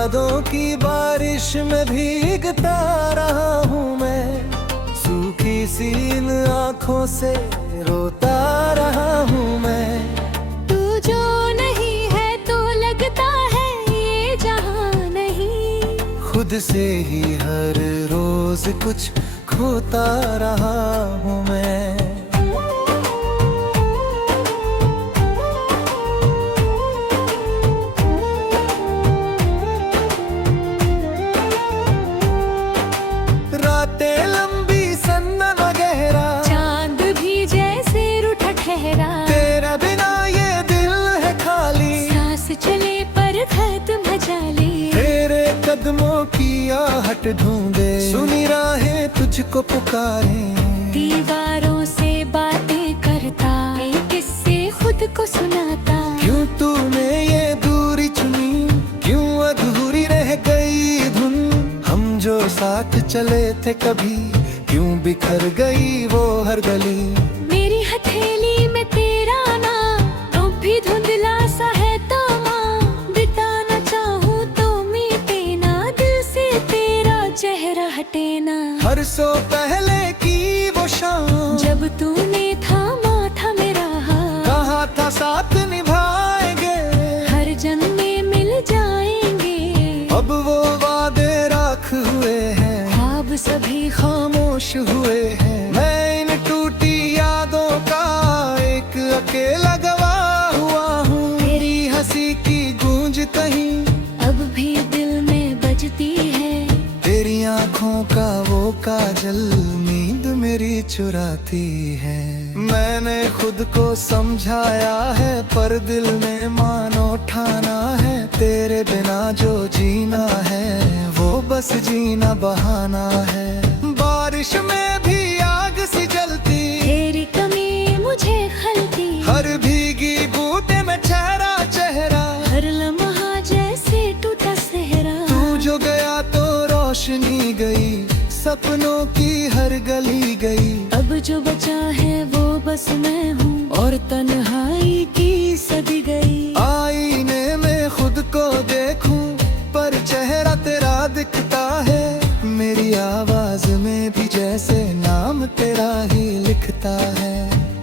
यादों की बारिश में भीगता रहा हूँ मैं, सूखी सी इन आँखों से रोता रहा हूँ मैं। तू जो नहीं है तो लगता है ये जहां नहीं, खुद से ही हर रोज कुछ खोता रहा हूँ मैं। रातें लंबी सन्ना गहरा, चांद भी जैसे रूठा ठहरा, तेरा बिना ये दिल है खाली, सांस चले पर खत्म मचाले। तेरे कदमों की आहट ढूंढे, सुनी राहें तुझको पुकारे, दीवारों से बातें करता, एक किस्से खुद को सुनाता। क्यों तूने ये दूरी चुनी, क्यों अधूरी रह गई धुन, हम जो साथ चले थे कभी, क्यों बिखर गई वो हर गली। मेरी हथेली में तेरा नाम, तो भी धुंधला सा है तामाम, बिताना चाहूँ तो मिटे ना, दिल से तेरा चेहरा हटे ना। हर सो पहले की वो शाम, जब तूने थामा था मेरा हाथ, कहा था साथ निभाएंगे, हर जन्म में मिल जाएंगे। अब वो वादे राख हुए हैं, ख्वाब सभी खामोश हुए हैं। मैं इन टूटी यादों का एक अकेला गवाह हुआ हूँ, तेरी हंसी की गूंज कहीं अब भी दिल में बजती है, तेरी आँखों का वो काजल नींद मेरी चुराती है। मैंने खुद को समझाया है पर दिल ने मानो ठाना है, तेरे बिना जो जीना है वो बस जीना बहाना है। बारिश में भी आग सी जलती, तेरी कमी मुझे खलती, हर भीगी बूटे में ठहरा चेहरा, हर लम्हा जैसे टूटा सहरा। तू जो गया तो रोशनी गई, सपनों की हर गली गई। अब जो बचा है वो बस मैं हूँ, और तन्हाई की सदी गई। आईने में खुद को देखूं पर चेहरा तेरा दिखता है, मेरी आवाज में भी जैसे नाम तेरा ही लिखता है।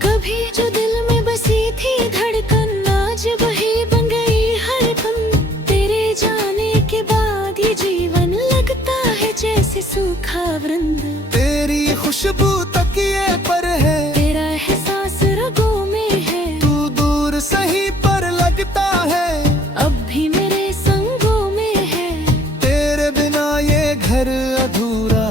कभी जो दिल में बसी थी धड़कन, आज वही बन गई हर पल, तेरे जाने के बाद ये जीवन लगता है जैसे सूखा वृंद। तेरी खुशबू तकिए पर है, तेरा एहसास रगों में है, तू दूर सही पर लगता है, अब भी मेरे संगों में है। तेरे बिना ये घर अधूरा,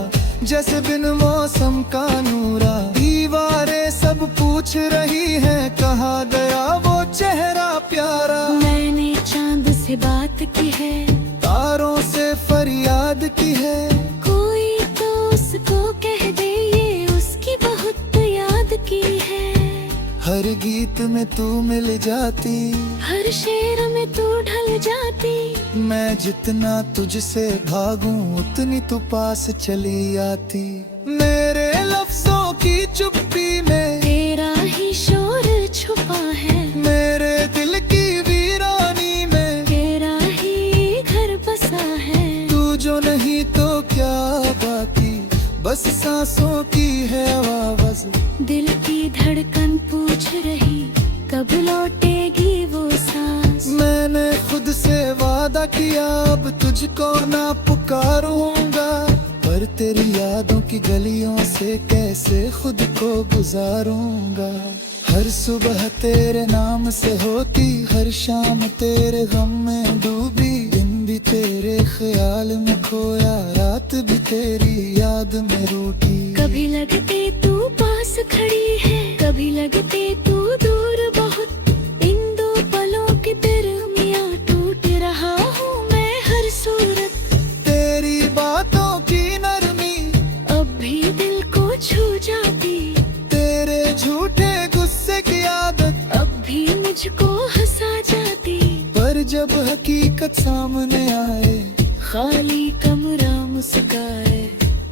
जैसे बिन मौसम का नूरा। दीवारें सब पूछ रही हैं, कहाँ गया वो चेहरा प्यारा। मैंने चांद से बात की है, तारों से फरियाद की है, कोई तो उसको कह दे ये उसकी बहुत याद की है। हर गीत में तू मिल जाती, हर शेर में तू ढल जाती, मैं जितना तुझसे भागूं उतनी तू पास चली आती। मेरे लफ्जों की चुप्पी में तेरा ही शोर छुपा है, मेरे दिल की वीरानी में तेरा ही घर बसा है। तू जो नहीं तो क्या बाकी, बस सांसों की है आवाज। दिल की धड़कन पूछ रही, कब लौटेगी वो सांस। मैंने खुद से वादा किया अब तुझको ना पुकारूंगा, पर तेरी यादों की गलियों से कैसे खुद को गुजारूंगा। हर सुबह तेरे नाम से होती, हर शाम तेरे गम में डूबी, दिन भी तेरे ख्याल में खोया, रात भी तेरी याद में रूठी। कभी लगते तू पास खड़ी है, कभी लगते तू दूर बहुत, इन दो पलों के दरमियां टूट रहा हूँ मैं हर सूरत। तेरी बातों की नरमी अब भी दिल को छू जाती, तेरे झूठे गुस्से की आदत अब भी मुझको हंसा जाती। पर जब हकीकत सामने आए, खाली कमरा मुस्काए,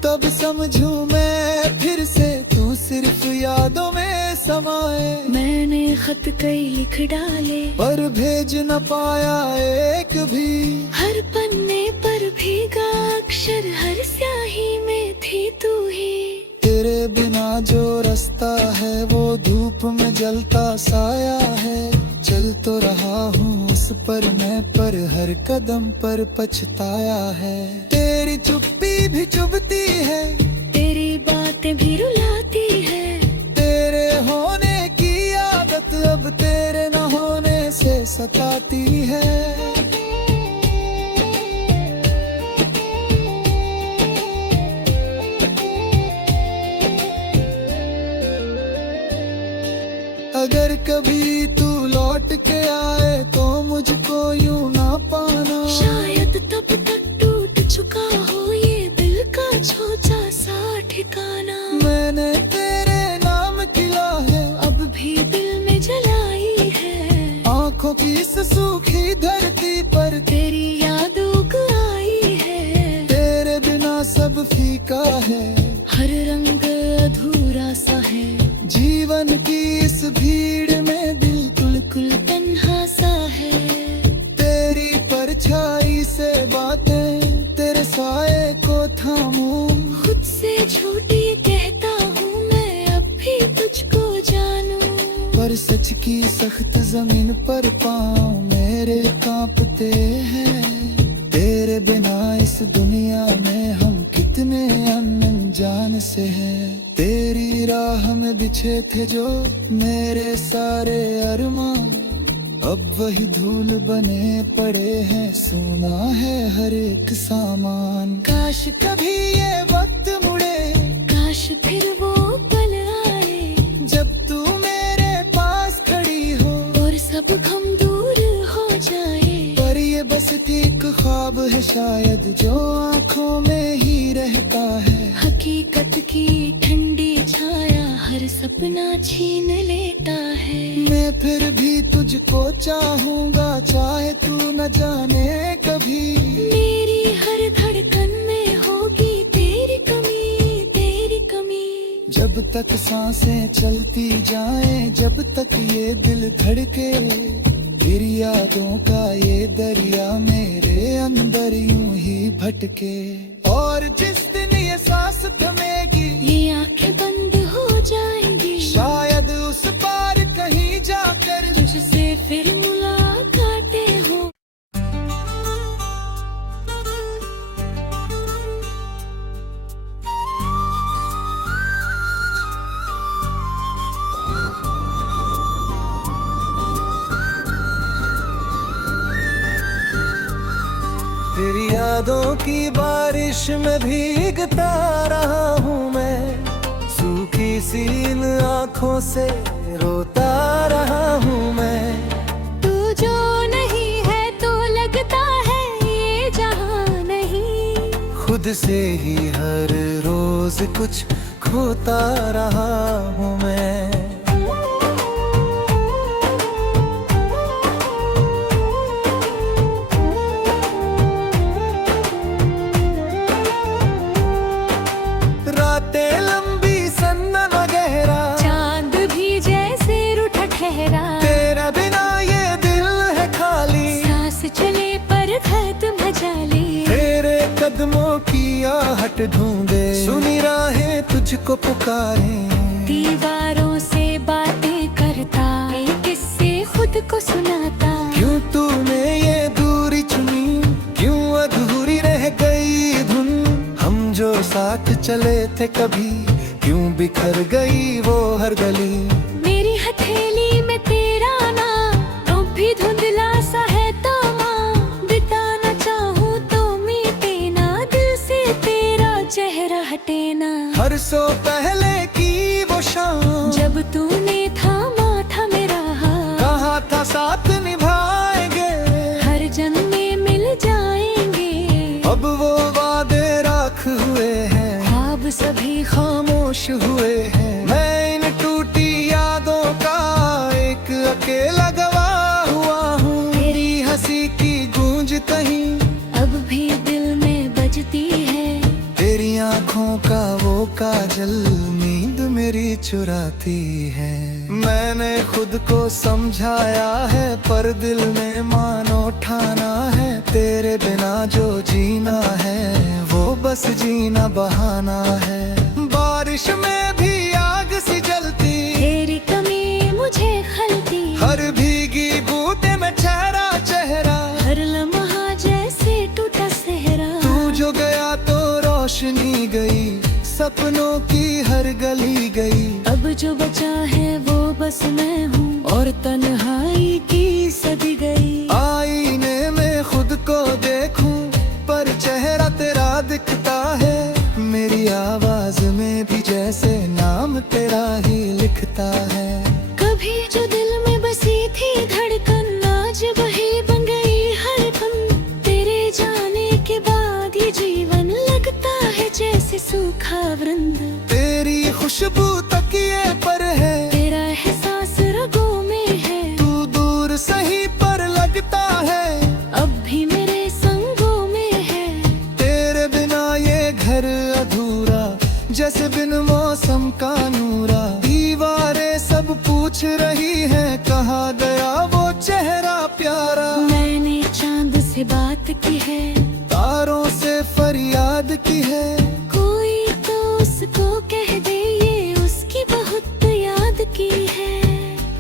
तब समझूं मैं फिर से तू सिर्फ यादों में समाए। मैंने खत कई लिख डाले पर भेज न पाया एक भी, हर पन्ने पर भीगा अक्षर, हर स्याही में थी तू ही। तेरे बिना जो रास्ता है वो धूप में जलता साया है। चल तो रहा हूँ उस पर मैं, पर हर कदम पर पछताया है। तेरी चुप्पी भी चुभती है, तेरी बातें भी रुलाती है। तेरे होने की आदत अब तेरे न होने से सताती है। अगर कभी तू लौट के आए तो मुझको यूं ना पाना। शायद तब तक टूट चुका हो ये दिल का छोटा सा ठिकाना। मैंने तेरे नाम खिला है, अब भी दिल में जलाई है। आँखों की इस सूखी धरती पर तेरी याद उग आई है। तेरे बिना सब फीका है, हर रंग अधूरा सा है। जीवन की इस भीड़ में बिल्कुल कुल तन्हा सा है। तेरी परछाई से बातें तेरे साए को थामूं। खुद से झूठी कहता हूँ मैं, अब भी तुझको जानूं। पर सच की सख्त जमीन पर पाँव मेरे कांपते हैं। तेरे बिना इस दुनिया में हम कितने अनजान से हैं। तेरी राह में बिछे थे जो मेरे सारे अरमां, अब वही धूल बने पड़े हैं। सुना है हर एक सामान। काश कभी ये वक्त मुड़े, काश फिर वो पल आए जब तू मेरे पास खड़ी हो और सब गम दूर हो जाए। पर ये बस एक ख्वाब है शायद जो आँखों में ही रहता है। हकीकत की ठंडी छाया हर सपना छीन लेता है। मैं फिर भी तुझको चाहूँगा चाहे तू न जाने कभी। मेरी हर धड़कन में होगी तेरी कमी, तेरी कमी। जब तक सांसें चलती जाएं, जब तक ये दिल धड़के, तेरी यादों का ये दरिया मेरे अंदर यूं ही भटके। और जिस दिन ये सांस थमेगी, ये आंखें बंद हो जाएंगी, शायद उस पार कहीं जाकर तुझसे फिर मुलाकातें हो। तेरी यादों की बारिश में भीगता रहा हूँ मैं। सूखी सी इन आँखों से रोता रहा हूँ मैं। तू जो नहीं है तो लगता है ये जहां नहीं। खुद से ही हर रोज कुछ खोता रहा हूँ मैं। रातें लंबी सन्ना गहरा, चांद भी जैसे रूठा ठहरा। तेरा बिना ये दिल है खाली, सांस चले पर खत मचाले। तेरे कदमों की आहट ढूंढे, सुनी राहें तुझको पुकारे। दीवारों से बातें करता, एक किस्से खुद को सुनाता। क्यों तूने ये दूरी चुनी, क्यों अधूरी रह गई धुन। हम जो साथ चले थे कभी, क्यों बिखर गई वो हर गली। मेरी हथेली में तेरा नाम, तो भी धुंधला सा है तमाम। बिताना चाहूँ तो मिटे ना, दिल से तेरा चेहरा हटे ना। हर सो पहले की वो शाम, जब तूने थामा था मेरा हाथ। कहा था साथ निभाएंगे, हर जन्म में मिल जाएंगे। अब वो वादे राख हुए हैं, ख्वाब सभी खामोश हुए हैं। मैं इन टूटी यादों का एक अकेला गवाह हुआ हूँ। तेरी हंसी की गूंज कहीं अब भी दिल में बजती है। तेरी आँखों काजल नींद मेरी चुराती है। मैंने खुद को समझाया है पर दिल में मानो ठाना है, तेरे बिना जो जीना है वो बस जीना बहाना है। बारिश में भी आग सी जलती, तेरी कमी मुझे खलती, हर भीगी बूंदे में ठहरा चेहरा, हर लम्हा जैसे टूटा सेहरा। तू जो गया तो रोशनी गई, सपनों की हर गली गई। अब जो बचा है वो बस मैं हूँ और तन्हाई की सदी गई। आईने में खुद को देखूं पर चेहरा तेरा दिखता है, मेरी आवाज में भी जैसे नाम तेरा ही लिखता है। कभी जो दिल में बसी थी धड़कन आज वही बन गई हर पल, तेरे जाने के बाद ये जीवन लगता है जैसे सूखा वृंद। तेरी खुशबू तकिए पर है, तेरा एहसास रगों में है, तू दूर सही पर लगता है, अब भी मेरे संगों में है। तेरे बिना ये घर अधूरा जैसे बिन मौसम का नूरा। दीवारें सब पूछ रही हैं कहाँ गया वो चेहरा प्यारा। मैंने चांद से बात की है, तारों से फरियाद की है, कोई तो उसको कह दे ये उसकी बहुत याद की है।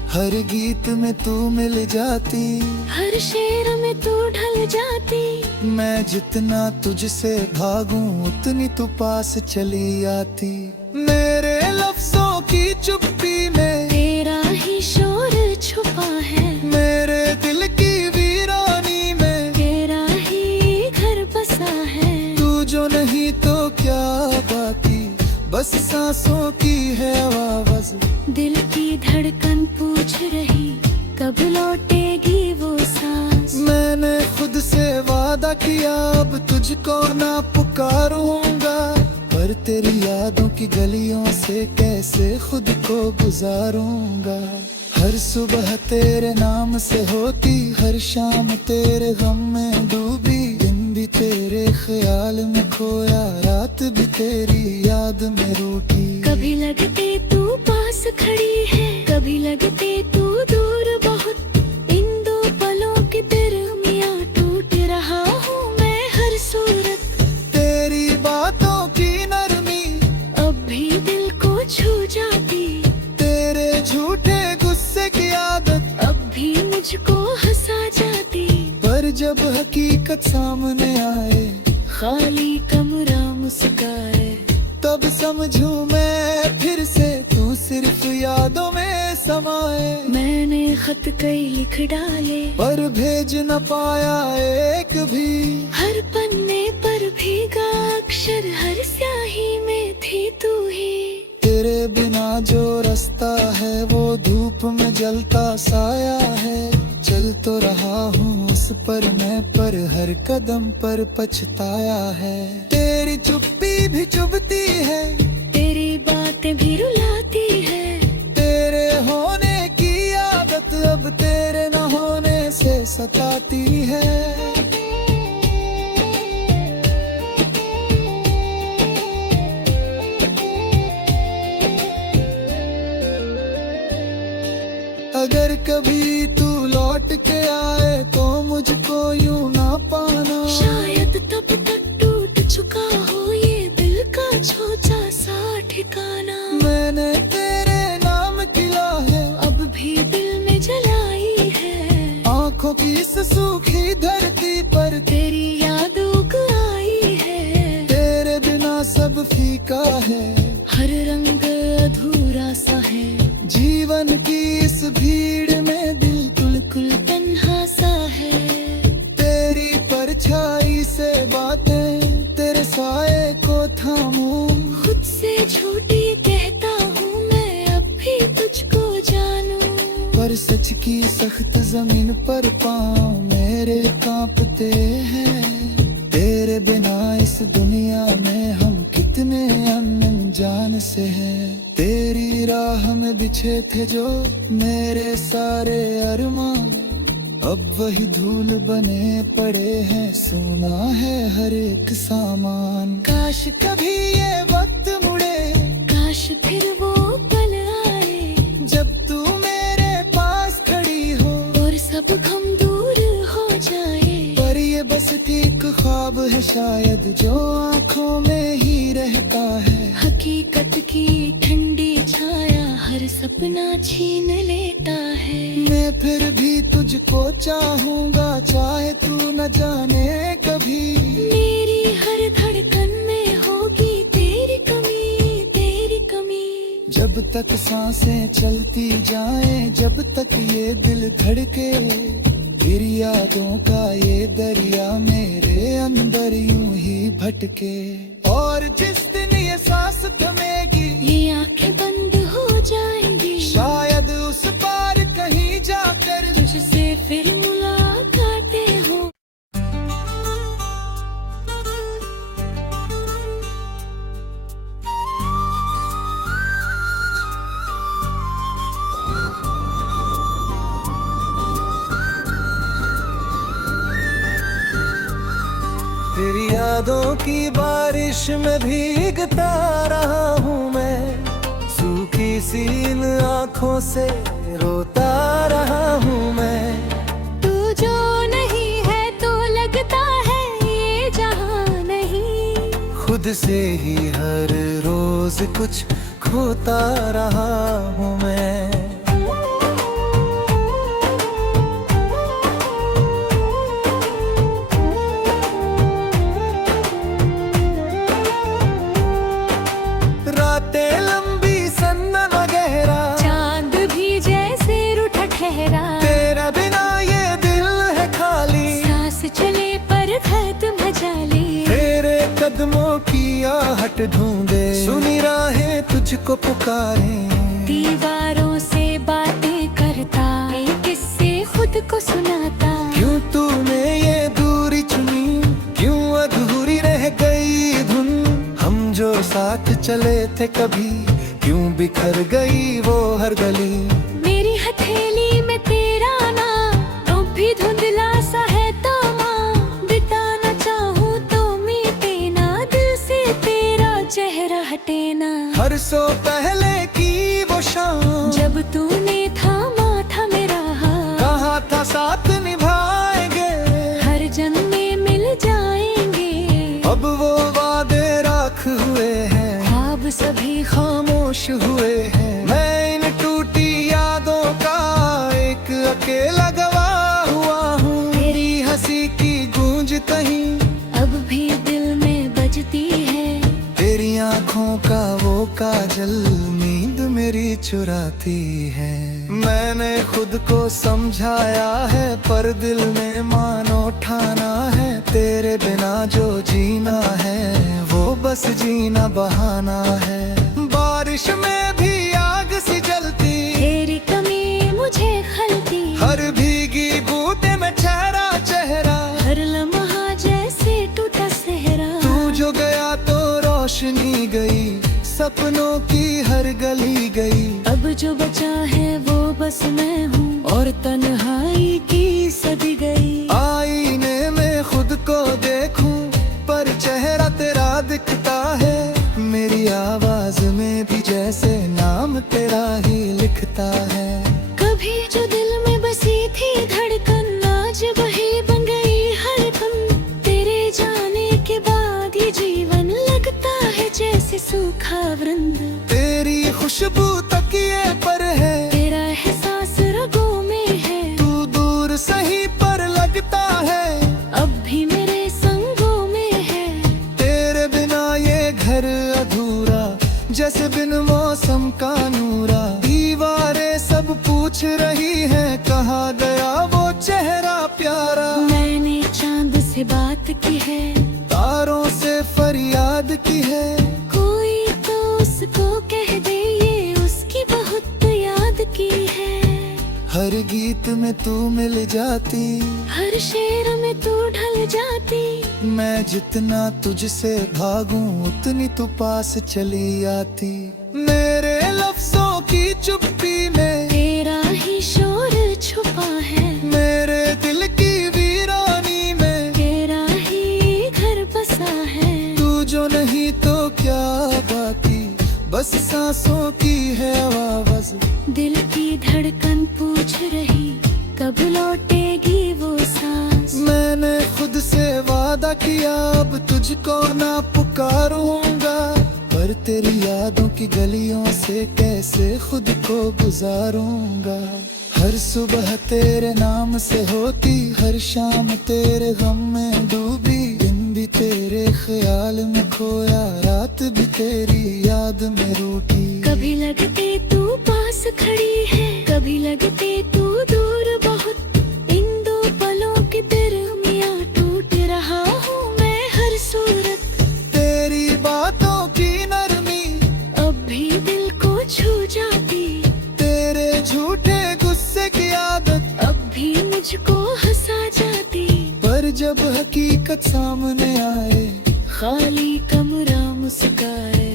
हर गीत में तू मिल जाती, हर शेर में तू ढल जाती, मैं जितना तुझसे भागूं उतनी तू पास चली आती। मेरे लफ्जों की चुप्पी में तेरा ही शोर छुपा है, मेरे दिल की वीरानी में तेरा ही घर बसा है। तू जो नहीं तो क्या बाकी, बस सांसों की है आवाज। दिल की धड़कन पूछ रही कब लौटेगी वो सांस। मैंने खुद से वादा किया अब तुझको ना पुकारूंगा, पर तेरी यादों की गलियों से कैसे खुद को गुजारूंगा। हर सुबह तेरे नाम से होती, हर शाम तेरे गम में डूबी, दिन भी तेरे ख्याल में खोया, रात भी तेरी याद में रूठी। कभी लगते तू पास खड़ी है, कभी लगते तू दूर बहुत, इन दो पलों के दरमियां टूट रहा हूँ मैं हर सूरत। तेरी बातों की नरमी अब भी दिल को छू जाती, तेरे झूठे गुस्से की आदत अब भी मुझको हंसा जाती। पर जब हकीकत सामने आए, खाली कमरा मुस्काए, तब समझूं मैं फिर से तू सिर्फ यादों में समाए। मैंने खत कई लिख डाले पर भेज न पाया एक भी, हर पन्ने पर भीगा अक्षर, हर स्याही में थी तू ही। तेरे बिना जो रास्ता है वो धूप में जलता साया है। चल तो रहा हूँ उस पर मैं, पर हर कदम पर पछताया है। तेरी चुप्पी भी चुभती है, तेरी बातें भी रुलाती है, तेरे होने की आदत अब तेरे न होने से सताती है। अगर कभी तू लौट के आए तो मुझको यूं ना पाना, शायद तब तक टूट चुका हो ये दिल का छोटा सा ठिकाना। मैंने तेरे नाम खिला है अब भी दिल में जलाई है, आंखों की इस सूखी धरती पर तेरी याद उग आई है। तेरे बिना सब फीका है, हर रंग अधूरा सा है, जीवन की इस भीड़ में दिल बिल्कुल तन्हा सा है। तेरी परछाई से बातें तेरे साए को थामूं, खुद से झूठी कहता हूँ मैं अब भी तुझको जानूं, पर सच की सख्त जमीन पर पाँव मेरे कांपते हैं। तेरे बिना इस दुनिया में हम कितने अनजान से हैं। तेरी राह में बिछे थे जो मेरे सारे अरमान, अब वही धूल बने पड़े हैं, सोना है हर एक सामान। काश कभी ये वक्त मुड़े, काश फिर वो पल आए जब तू मेरे पास खड़ी हो और सब गम दूर हो जाए। पर ये बस एक ख्वाब है शायद जो आंखों में ही रहता है। हकीकत की ठंडी छाया हर सपना छीन लेता है। मैं फिर भी तुझको चाहूंगा चाहे तू न जाने कभी। मेरी हर धड़कन में होगी तेरी कमी, तेरी कमी। जब तक सांसें चलती जाएं, जब तक ये दिल धड़के, फिर यादों का ये दरिया मेरे अंदर यूं ही भटके। और जिस दिन ये सांस थमेगी ये आंखें बंद हो जाएंगी, शायद उस पार कहीं जाकर तुझसे फिर मुलाकातें हो। तेरी यादों की बारिश में भीगता रहा हूँ मैं, सूखी सी इन आँखों से रोता रहा हूँ मैं। तू जो नहीं है तो लगता है ये जहां नहीं। खुद से ही हर रोज कुछ खोता रहा हूँ मैं। रातें लंबी सन्ना गहरा, चांद भी जैसे रूठा ठहरा। तेरा बिना ये दिल है खाली, सांस चले पर खत्म मजाले। तेरे कदमों की आहट ढूंढे, सुनी राहें तुझको पुकारे। दीवारों से बातें करता, एक किस्से खुद को सुनाता। क्यों तूने ये दूरी चुनी, क्यों अधूरी रह गई धुन। हम जो साथ चले थे कभी, क्यों बिखर गई वो हर गली। मेरी हथेली में तेरा नाम, तो भी धुंधला सा है तो माँ। बिताना चाहूँ तो मिटे ना, दिल से तेरा चेहरा हटे ना। हर सो पहले की वो शाम, जब तूने थामा था मेरा हाथ। कहा था साथ निभाएंगे, हर जन्म में मिल जाएंगे। अब वो वादे राख हुए हैं, ख्वाब सभी खामोश हुए हैं। मैं इन टूटी यादों का एक अकेला गवाह हुआ हूँ। तेरी हंसी की गूंज कहीं अब भी दिल में बजती है। तेरी आँखों का वो काजल नींद मेरी चुराती है। मैंने खुद को समझाया है पर दिल में मानो ठाना है। तेरे बिना जो जीना है वो बस जीना बहाना है। बारिश में भी आग सी जलती, तेरी कमी मुझे खलती। हर भीगी बूंदे में ठहरा चेहरा। हर लम्हा जैसे टूटा सहरा। तू जो गया तो रोशनी गई, सपनों की हर गली गई। अब जो बचा है वो बस मैं हूँ, और तन्हाई की सदी गई। आईने में खुद को देखूं पर चेहरा तेरा दिखता है। मेरी आवाज में भी जैसे नाम तेरा ही लिखता है। कभी जो दिल में बसी थी धड़कन, आज वही बन गई हर पल। तेरे जाने के बाद ये जीवन लगता है जैसे सूखा वृंद। तेरी खुशबू तकिए पर है, तेरा एहसास रगों में है। तू दूर सही पर लगता है, अब भी मेरे संगों में है। तेरे बिना ये घर अधूरा जैसे बिन मौसम का नूरा। दीवारें सब पूछ रही हैं कहाँ गया वो चेहरा प्यारा। मैंने चांद से बात की है, तारों से फरियाद की है। कोई तो उसको कह दे ये उसकी बहुत याद की है। हर गीत में तू मिल जाती, हर शेर में तू ढल जाती। मैं जितना तुझसे भागूं उतनी तू पास चली आती। मेरे लफ्जों की चुप्पी में तेरा ही शोर छुपा है। मेरे दिल की वीरानी में तेरा ही घर बसा है। तू जो नहीं तो क्या बाकी, बस सांसों की है आवाज, दिल की धड़कन पूछ रही कब लौटेगी वो सांस। मैंने खुद से वादा किया अब तुझको ना पुकारूंगा, पर तेरी यादों की गलियों से कैसे खुद को गुजारूंगा। हर सुबह तेरे नाम से होती, हर शाम तेरे गम में डूबी, दिन भी तेरे ख्याल में खोया, रात भी तेरी याद में रूठी। कभी लगते तू पास खड़ी है, कभी लगते तू दूर बहुत, इन दो पलों के दरमियां टूट रहा हूँ मैं हर सूरत। तेरी बातों की नरमी अब भी दिल को छू जाती, तेरे झूठे गुस्से की आदत अब भी मुझको हंसा जाती। पर जब हकीकत सामने आए, खाली कमरा मुस्काए,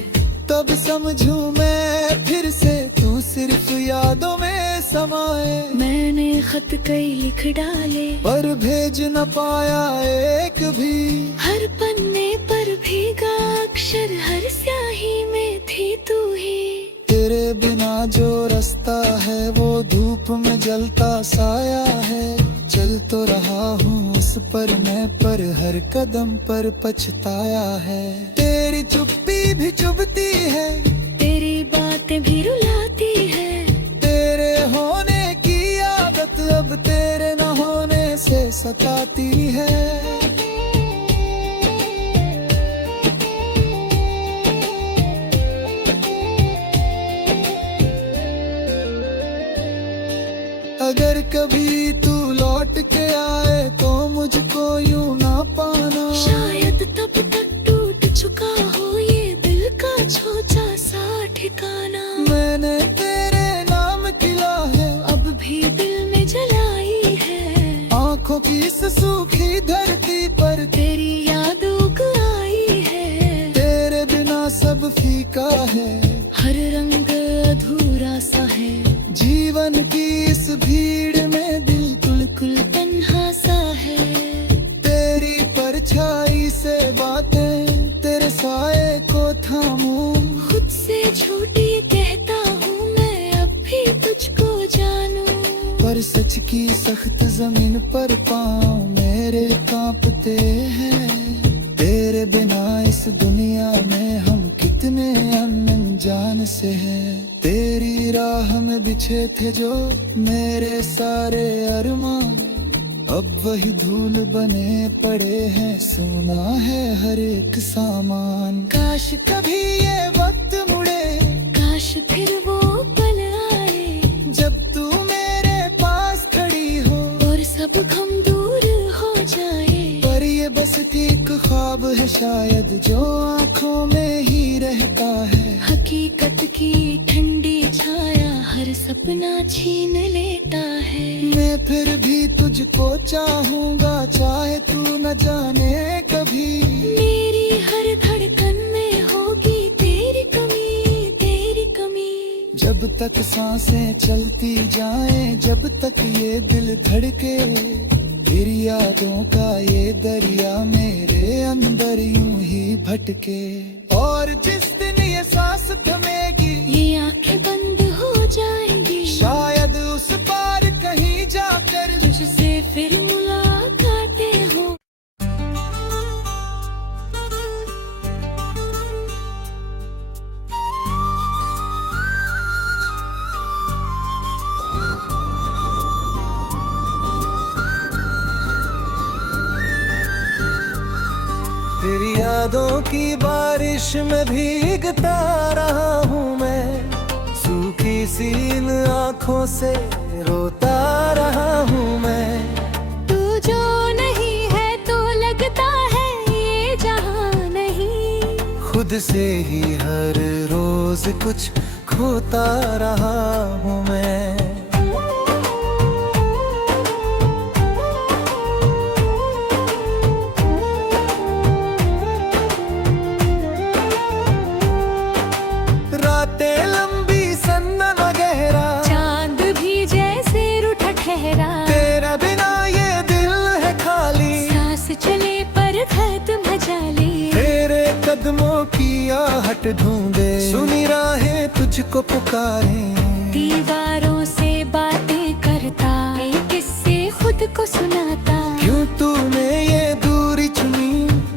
तब समझूं मैं फिर से तू सिर्फ यादों में समाए। मैंने खत कई लिख डाले पर भेज न पाया एक भी, हर पन्ने पर भीगा अक्षर, हर स्याही में थी तू ही। तेरे बिना जो रास्ता है वो धूप में जलता साया है, चल तो रहा हूँ उस पर मैं, पर हर कदम पर पछताया है। तेरी चुप्पी भी चुभती है, तेरी बातें भी रुलाती है, तेरे होने की आदत अब तेरे न होने से सताती है। अगर कभी तू लौट के आए तो मुझको यूं ना पाना, शायद तब तक टूट चुका हो ये दिल का छोटा सा ठिकाना। मैंने तेरे नाम खिला है अब भी दिल में जलाई है, आँखों की इस सूखी धरती पर तेरी याद उग आई है। तेरे बिना सब फीका है, हर रंग अधूरा सा है, जीवन की इस भीड़ में दिल बिल्कुल तन्हा सा है। तेरी परछाई से बातें तेरे साए को थामूं, खुद से झूठी कहता हूँ मैं अब भी तुझको जानूं, पर सच की सख्त जमीन पर पाँव मेरे कांपते हैं। तेरे बिना इस दुनिया में हम कितने अनजान से हैं। तेरी राह में बिछे थे जो मेरे सारे अरमान, अब वही धूल बने पड़े हैं, सोना है हर एक सामान। काश कभी ये वक्त मुड़े, काश फिर वो पल आए, जब तू मेरे पास खड़ी हो और सब गम दूर हो जाए। पर ये बस एक ख्वाब है शायद जो आँखों में ही रहता है। हकीकत की ठंडी छाया हर सपना छीन लेता है। मैं फिर भी तुझको चाहूँगा चाहे तू न जाने कभी, मेरी हर धड़कन में होगी तेरी कमी, तेरी कमी। जब तक सांसें चलती जाएं, जब तक ये दिल धड़के, तेरी यादों का ये दरिया मेरे अंदर यूं ही भटके। और जिस दिन ये सांस थमेगी, ये आंखें बंद हो जाएंगी, शायद उस पार कहीं जाकर तुझसे फिर मुलाकातें हो। तेरी यादों की बारिश में भीगता रहा हूँ मैं, सूखी सी इन आँखों से रोता रहा हूँ मैं। तू जो नहीं है तो लगता है ये जहां नहीं, खुद से ही हर रोज कुछ खोता रहा हूँ मैं। रातें लंबी सन्ना गहरा, चांद भी जैसे रूठा ठहरा, तेरा बिना ये दिल है खाली, सांस चले पर खत्म मजाले। तेरे कदमों की आहट ढूंढे, सुनी राहें तुझको पुकारें। दीवारों से बातें करता, एक किस्से खुद को सुनाता। क्यों तूने ये दूरी चुनी,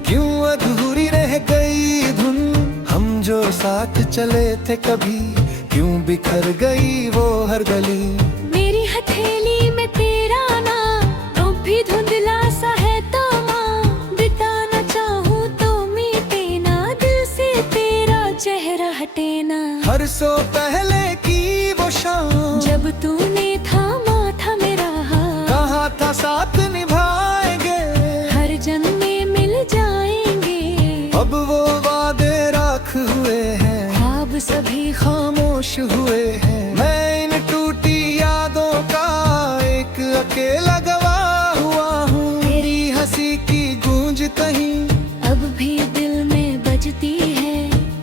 क्यों अधूरी रह गई धुन। हम जो साथ चले थे कभी, क्यों बिखर गई वो हर गली। मेरी हथेली में तेरा नाम, तो भी धुंधला सा है तामाम। बिताना चाहूँ तो मीटे ना, दिल से तेरा चेहरा हटे ना। हर सो पहले की वो शाम, जब तूने थामा था मेरा हाथ। कहा था साथ निभाएंगे, हर जन्म में मिल जाएंगे। अब वो वादे राख हुए हैं, ख्वाब सभी खामोश हुए हैं। मैं इन टूटी यादों का एक अकेला गवाह हुआ हूँ। तेरी हंसी की गूंज कहीं अब भी दिल में बजती है।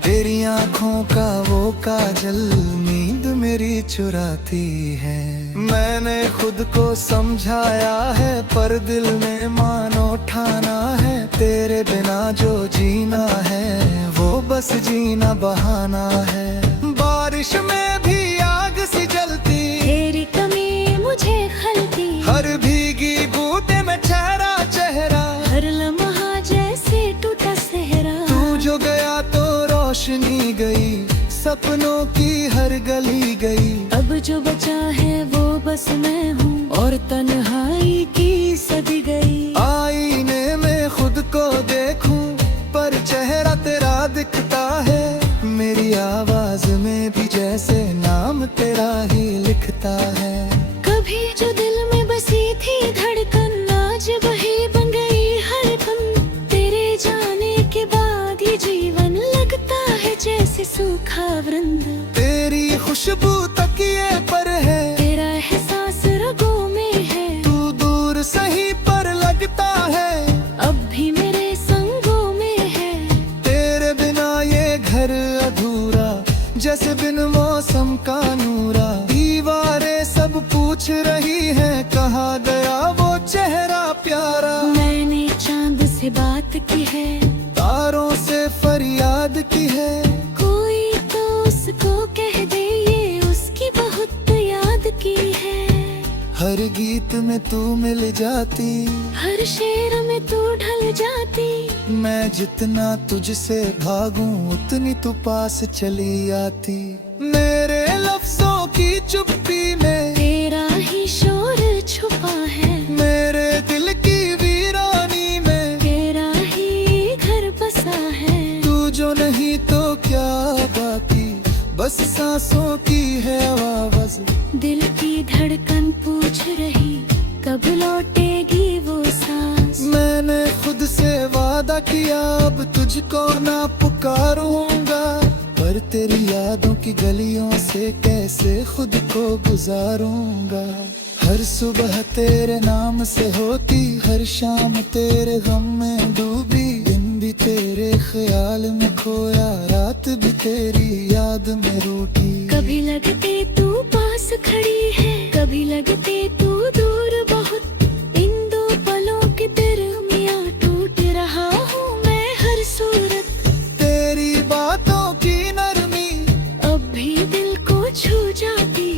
तेरी आँखों का वो काजल नींद मेरी चुराती है। मैंने खुद को समझाया है, पर दिल में मानो ठाना है। तेरे बिना जो जीना है, वो बस जीना बहाना है। बारिश में भी आग सी जलती, तेरी कमी मुझे खलती। हर भीगी बूंदे में ठहरा चेहरा। हर लम्हा जैसे टूटा सहरा। तू जो गया तो रोशनी गई, सपनों की हर गली गई। अब जो बचा है वो बस मैं हूँ, और तन्हाई की सदी गई। आईने में खुद को देखूं, पर चेहरा तेरा दिखता है। मेरी आवाज में भी जैसे नाम तेरा ही लिखता है। कभी जो दिल में बसी थी धड़कन, आज वही बन गई हर पल। तेरे जाने के बाद ये जीवन लगता है जैसे सूखा वृंद। तेरी खुशबू तकिए पर है, तेरा एहसास रगों में है। तू दूर सही पर लगता है, अब भी मेरे संगों में है। तेरे बिना ये घर अधूरा, जैसे बिन मौसम का नूरा। दीवारें सब पूछ रही हैं, कहाँ गया वो चेहरा प्यारा। मैंने चांद से बात की है, तारों से फरियाद की है। कोई तो उसको कह दे ये उसकी बहुत याद की है। हर गीत में तू मिल जाती, हर शेर में तू ढल जाती। मैं जितना तुझसे भागूं, उतनी तू पास चली आती। मेरे लफ्जों की चुप्पी में तेरा ही शोर छुपा है। मेरे दिल की वीरानी में तेरा ही घर बसा है। तू जो नहीं तो क्या बाकी, बस सांसों की है आवाज। दिल की धड़कन पूछ रही, कब लौटेगी वो सांस। मैंने खुद से वादा किया, अब तुझको ना पुकारूंगा। पर तेरी यादों की गलियों से कैसे खुद को गुजारूंगा। हर सुबह तेरे नाम से होती, हर शाम तेरे गम में डूबी। दिन भी तेरे ख्याल में खोया, रात भी तेरी याद में रूठी। कभी लगते तू पास खड़ी है, कभी लगते तू दूर बहुत। इन दो पलों के दरमियां टूट रहा हूँ मैं हर सूरत। तेरी बातों की नरमी अब भी दिल को छू जाती।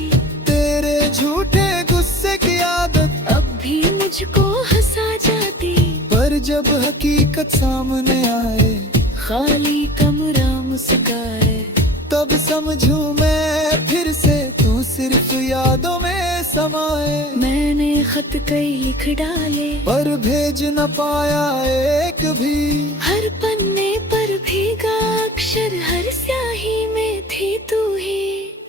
तेरे झूठे गुस्से की आदत अब भी मुझको हंसा जाती। पर जब हकीकत सामने आए, खाली कमरा मुस्काए। तब समझूं मैं फिर से, तू सिर्फ यादों में समाए। मैंने खत कई लिख डाले, पर भेज न पाया एक भी। हर पन्ने पर भीगा अक्षर, हर स्याही में थी तू ही।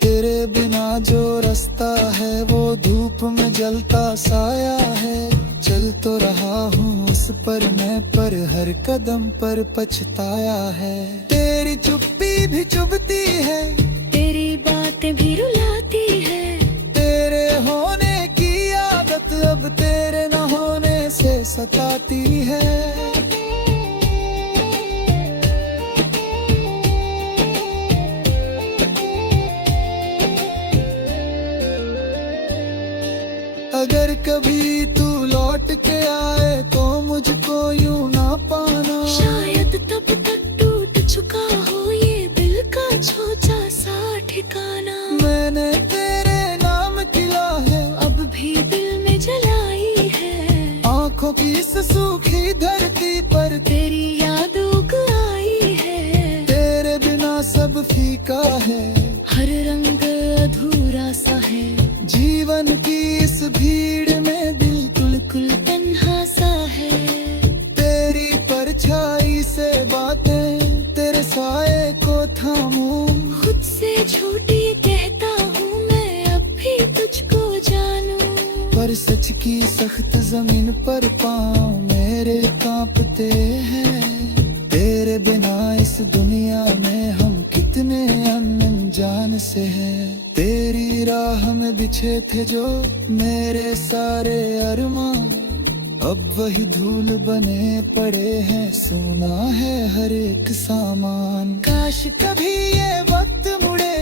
तेरे बिना जो रास्ता है, वो धूप में जलता साया है। चल तो रहा हूँ उस पर मैं, पर हर कदम पर पछताया है। तेरी चुप्पी भी चुभती है, तेरी बातें भी रुलाती है। तेरे होने की आदत अब तेरे न होने से सताती है। अगर कभी तू लौट के आए, तो मुझको यूं ना पाना। शायद तब तक टूट चुका हो ये दिल का छोटा सा सूखी धरती पर तेरी याद उग आई है। तेरे बिना सब फीका है, हर रंग अधूरा सा है। जीवन की इस भीड़ में दिल बिल्कुल तन्हा सा है। तेरी परछाई से बातें, तेरे साए को थामूं। खुद से झूठी कहता हूँ मैं, अब भी तुझको जानूं। पर सच की सख्त जमीन पर पाँव मेरे कांपते हैं। तेरे बिना इस दुनिया में हम कितने अनजान से हैं। तेरी राह में बिछे थे जो मेरे सारे अरमां, अब वही धूल बने पड़े हैं। सुना है हर एक सामान। काश कभी ये वक्त मुड़े,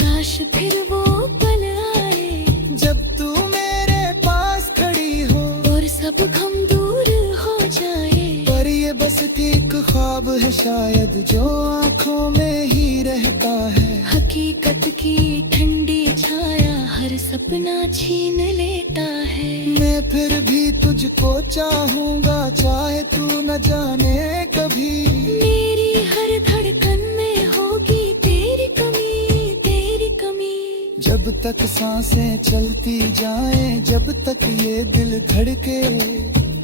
काश फिर वो पल आए, जब तू मेरे पास खड़ी हो और सब गम दूर हो जाए। पर ये बस एक ख्वाब है शायद, जो आँखों में ही रहता है। हकीकत की ठंडी छाया हर सपना छीन लेता है। मैं फिर भी तुझको चाहूँगा, चाहे तू न जाने कभी। मेरी हर धड़कन में होगी तेरी कमी, तेरी कमी। जब तक सांसें चलती जाएं, जब तक ये दिल धड़के,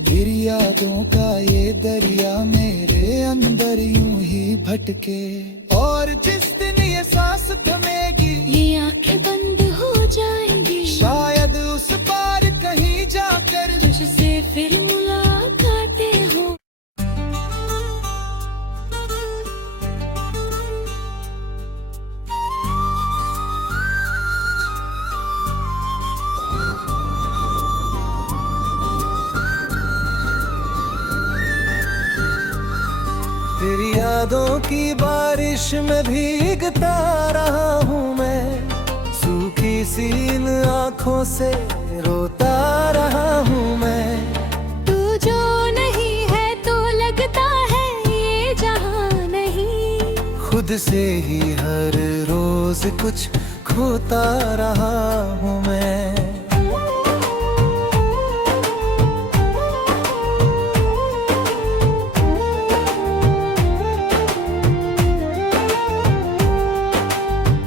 तेरी यादों का ये दरिया मेरे अंदर यूं ही भटके। और जिस दिन ये सांस थमेगी, ये आंखें बंद हो जाएंगी, शायद उस पार कहीं जाकर तुझसे फिर मुलाकातें हो। तेरी यादों की बारिश में भीगता रहा हूँ मैं, सूखी सी इन आँखों से रोता रहा हूँ मैं। तू जो नहीं है तो लगता है ये जहां नहीं। खुद से ही हर रोज कुछ खोता रहा हूँ मैं।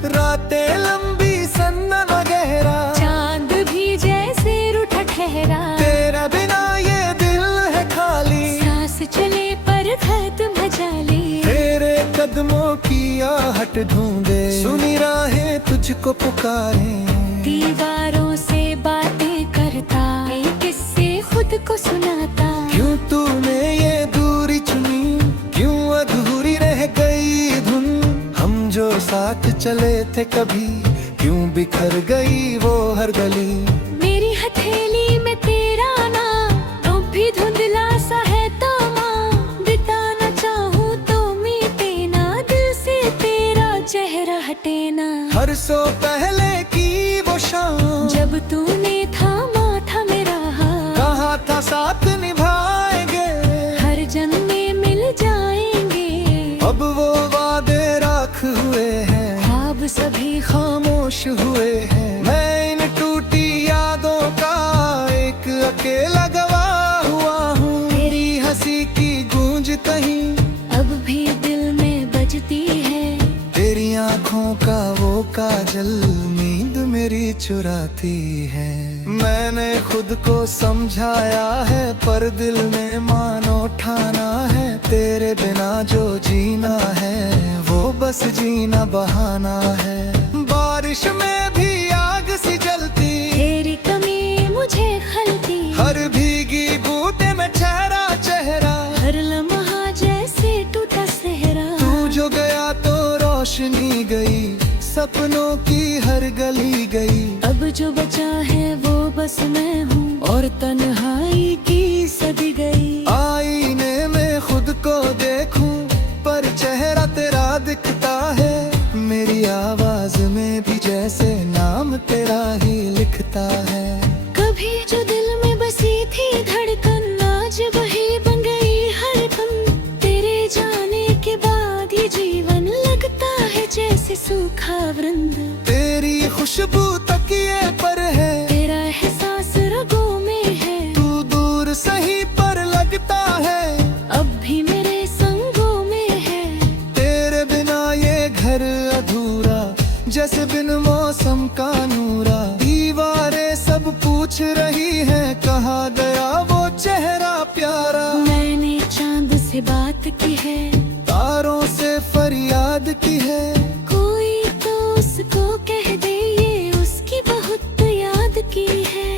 रातें लंबी सन्ना गहरा, चांद भी जैसे रूठा ठहरा। तेरा बिना ये दिल है खाली, सांस चले पर खत्म जाले। तेरे कदमों की आहट ढूंढे, सुनी राहें तुझको पुकारे। दीवारों से बातें करता, एक किस्से खुद को सुनाता। क्यों तूने ये दूरी चुनी, क्यों अधूरी रह गई धुन। हम जो साथ चले थे कभी, क्यों बिखर गई वो हर गली। मेरी हथेली में तेरा नाम, तो भी धुंधला सा है तमा। बिताना चाहूँ तो मीटे ना, दिल से तेरा चेहरा हटे ना। हर सो पहले की वो शाम, जब तूने थामा था मेरा हाथ। कहा था साथ निभाएंगे, हर जन्म में मिल जाएंगे। अब वो वादे राख हुए हैं, ख्वाब सभी खामोश हुए हैं। मैं इन टूटी यादों का एक अकेला गवाह हुआ हूँ। तेरी हंसी की गूंज कहीं अब भी दिल में बजती है। तेरी आँखों का वो काजल नींद मेरी चुराती है। मैंने खुद को समझाया है, पर दिल में मानो ठाना है। तेरे बिना जो जीना है, वो बस जीना बहाना है। बारिश में भी आग सी जलती, तेरी कमी मुझे खलती। हर भीगी बूंदे में ठहरा चेहरा। हर लम्हा जैसे टूटा सहरा। तू जो गया तो रोशनी गई, सपनों की हर गली गई। अब जो बचा है वो बस मैं हूँ, और तन्हाई की सदी गई। आईने में खुद को देखूं, पर चेहरा तेरा दिखता है। मेरी आवाज में भी जैसे नाम तेरा ही लिखता है। कभी जो दिल में बसी थी धड़कन, आज वही बन गई हर पल। तेरे जाने के बाद ये जीवन लगता है जैसे सूखा वृंद। तेरी खुशबू तकिए पर है, तेरा एहसास रगों में है। तू दूर सही पर लगता से बात की है, तारों से फरियाद की है। कोई तो उसको कह दे ये उसकी बहुत याद की है।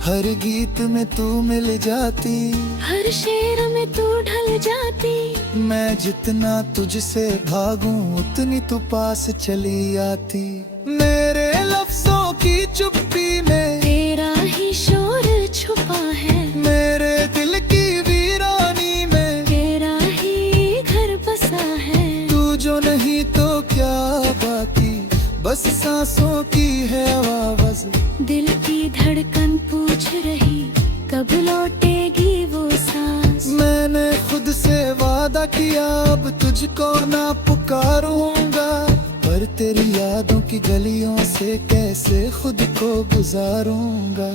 हर गीत में तू मिल जाती, हर शेर में तू ढल जाती। मैं जितना तुझसे भागूं उतनी तू पास चली आती। मेरे लफ्जों की चुप्पी में तेरा ही शोर छुपा है, मेरे दिल की वीरानी में तेरा ही घर बसा है। तू जो नहीं तो क्या बाकी, बस सांसों की है आवाज। दिल की धड़कन पूछ रही कब लौटेगी वो सांस। मैंने खुद से वादा किया अब तुझको ना पुकारूंगा, पर तेरी यादों की गलियों से कैसे खुद को गुजारूंगा।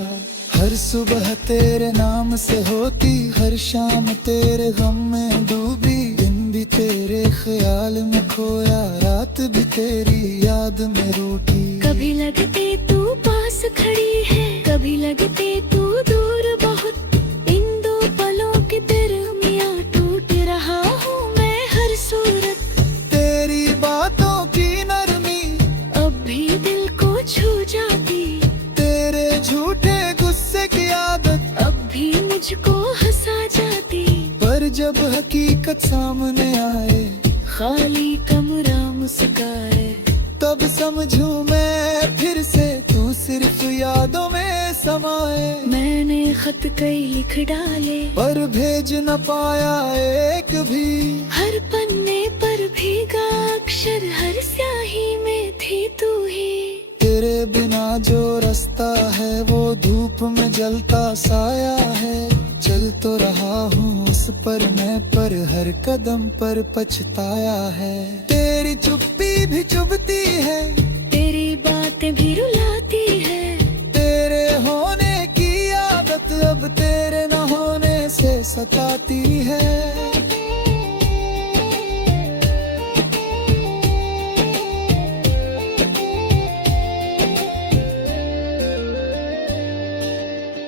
हर सुबह तेरे नाम से होती, हर शाम तेरे गम में डूबी। दिन भी तेरे ख्याल में खोया, रात भी तेरी याद में रूठी। कभी लगते तू पास खड़ी है, कभी लगते तू दूर बहुत। इन दो पलों के दरमियां टूट रहा हूँ मैं हर सूरत। तेरी बातों की नरमी अब भी दिल को छू जाती, तेरे झूठे गुस्से की आदत अब भी मुझको हंसा जाती। पर जब हकीकत सामने आए, खाली कमरा मुस्काए, तब समझूं मैं फिर से तू सिर्फ यादों में समाए। मैंने खत कई लिख डाले, पर भेज न पाया एक भी। हर पन्ने पर भीगा अक्षर, हर स्याही में थी तू ही। तेरे बिना जो रास्ता है वो धूप में जलता साया है। चल तो रहा हूँ उस पर मैं, पर हर कदम पर पछताया है। तेरी चुप्पी भी चुभती है, तेरी बातें भी रुलाती है। तेरे होने की आदत अब तेरे न होने से सताती है।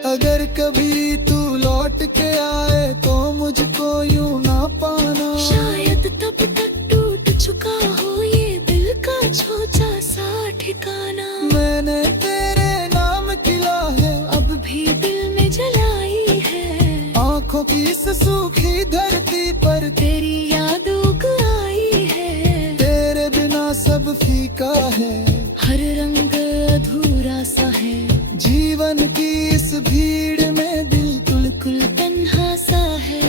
अगर कभी तू लौट के आए तो मुझको यूं ना पाना। शायद तब तक टूट चुका हो ये दिल का छोटा सा ठिकाना। मैंने तेरे नाम खिला है, अब भी दिल में जलाई है। आंखों की इस सूखी धरती पर तेरी याद उग आई है। तेरे बिना सब फीका है, हर रंग अधूरा सा है। जीवन की इस भीड़ में दिल बिल्कुल तन्हा सा है।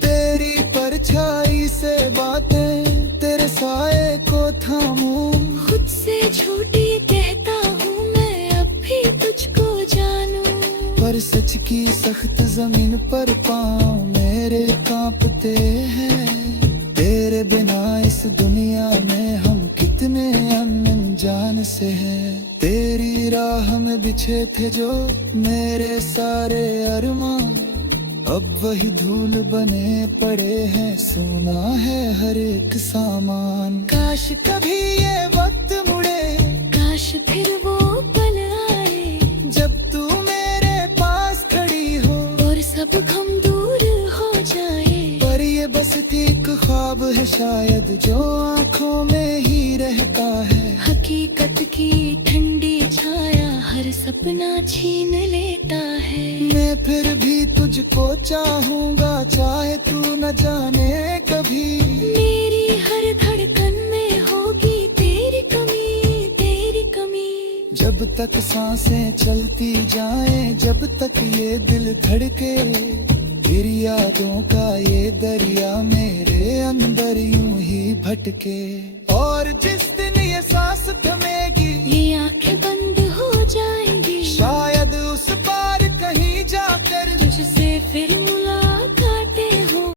तेरी परछाई से बातें, तेरे साए को थामूं। खुद से झूठी कहता हूँ मैं अब भी तुझको जानूं। पर सच की सख्त जमीन पर पाँव मेरे कांपते हैं। तेरे बिना इस दुनिया में हम कितने अनजान से हैं। तेरी राह में बिछे थे जो मेरे सारे अरमान, अब वही धूल बने पड़े हैं। सोना है हर एक सामान। काश कभी ये वक्त मुड़े, काश फिर वो पल आए जब तू मेरे पास खड़ी हो और सब गम दूर हो जाए। पर ये बस एक ख्वाब है शायद जो आंखों में ही रहता है। हकीकत की ठंडी छाया हर सपना छीन लेता है। मैं फिर भी तुझको चाहूंगा चाहे तू न जाने कभी। मेरी हर धड़कन में होगी तेरी कमी, तेरी कमी। जब तक सांसें चलती जाएं, जब तक ये दिल धड़के, फिर यादों का ये दरिया मेरे अंदर यूं ही भटके। और जिस दिन ये सांस थमेगी, ये आंखें बंद हो जाए,